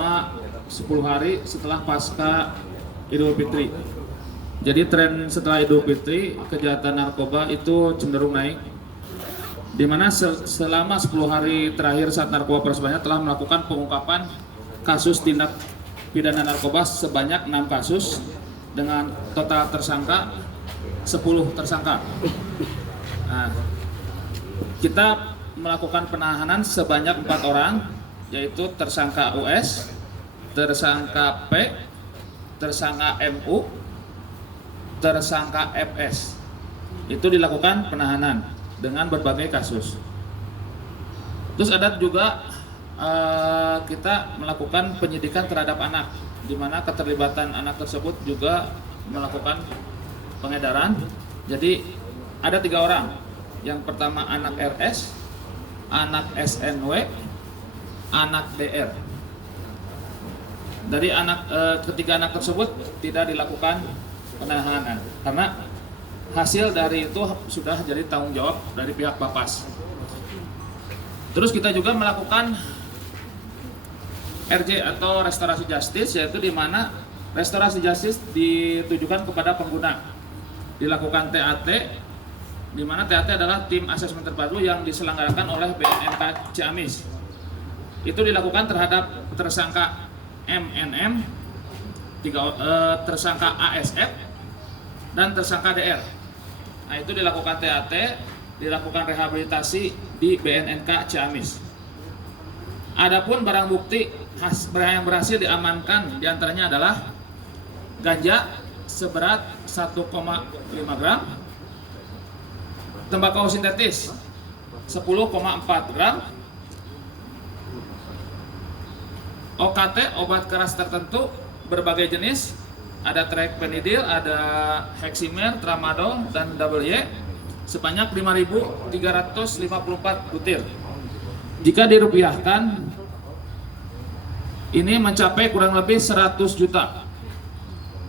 selama 10 hari setelah pasca Idul Fitri. Jadi tren setelah Idul Fitri kejahatan narkoba itu cenderung naik, di mana selama 10 hari terakhir saat narkoba Persebaya telah melakukan pengungkapan kasus tindak pidana narkoba sebanyak 6 kasus dengan total tersangka 10 tersangka. Nah, kita melakukan penahanan sebanyak 4 orang, yaitu tersangka US, tersangka P, tersangka MU, tersangka FS. Itu dilakukan penahanan dengan berbagai kasus. Terus ada juga kita melakukan penyidikan terhadap anak, di mana keterlibatan anak tersebut juga melakukan pengedaran. Jadi ada 3 orang. Yang pertama anak RS, anak SNW, anak DR. Dari ketiga anak tersebut tidak dilakukan penahanan karena hasil dari itu sudah jadi tanggung jawab dari pihak Bapas. Terus kita juga melakukan RJ atau restorasi justice, yaitu di mana restorasi justice ditujukan kepada pengguna. Dilakukan TAT, di mana TAT adalah tim asesmen terpadu yang diselenggarakan oleh BNNK Ciamis. Itu dilakukan terhadap tersangka MNM, tersangka ASF, dan tersangka DR. Nah, itu dilakukan TAT, dilakukan rehabilitasi di BNNK Ciamis. Adapun barang bukti yang berhasil diamankan diantaranya adalah ganja seberat 1,5 gram, tembakau sintetis 10,4 gram, OKT obat keras tertentu berbagai jenis, ada trekpenidil, ada heximer, tramadol, dan WY sebanyak 5.354 butir. Jika dirupiahkan, ini mencapai kurang lebih 100 juta.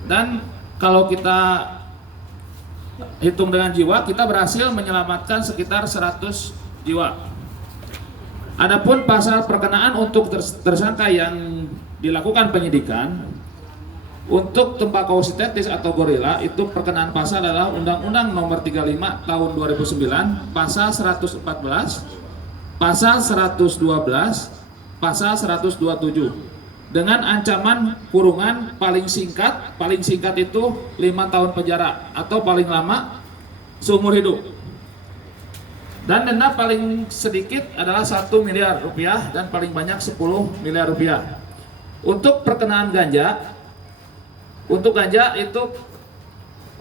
Dan kalau kita hitung dengan jiwa, kita berhasil menyelamatkan sekitar 100 jiwa. Adapun pasal perkenaan untuk tersangka yang dilakukan penyidikan, untuk tembakau sintetis atau gorila itu perkenaan pasal adalah Undang-Undang Nomor 35 Tahun 2009, Pasal 114, Pasal 112, Pasal 127 dengan ancaman kurungan paling singkat itu 5 tahun penjara atau paling lama seumur hidup. Dan denda paling sedikit adalah 1 miliar rupiah dan paling banyak 10 miliar rupiah. Untuk perkenaan ganja, untuk ganja itu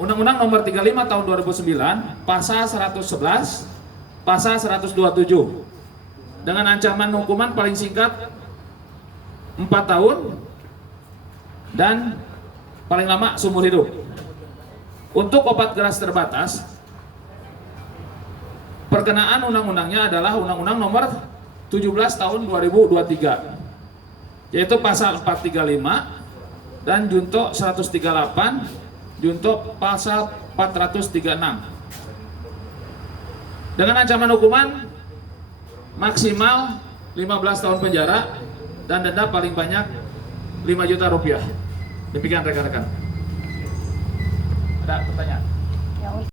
Undang-Undang Nomor 35 Tahun 2009, Pasal 111, Pasal 127 dengan ancaman hukuman paling singkat 4 tahun dan paling lama seumur hidup. Untuk obat keras terbatas, perkenaan undang-undangnya adalah Undang-Undang Nomor 17 Tahun 2023, yaitu Pasal 435 dan Junto 138, Junto Pasal 436 dengan ancaman hukuman maksimal 15 tahun penjara dan denda paling banyak 5 juta rupiah. Demikian rekan-rekan. Ada pertanyaan?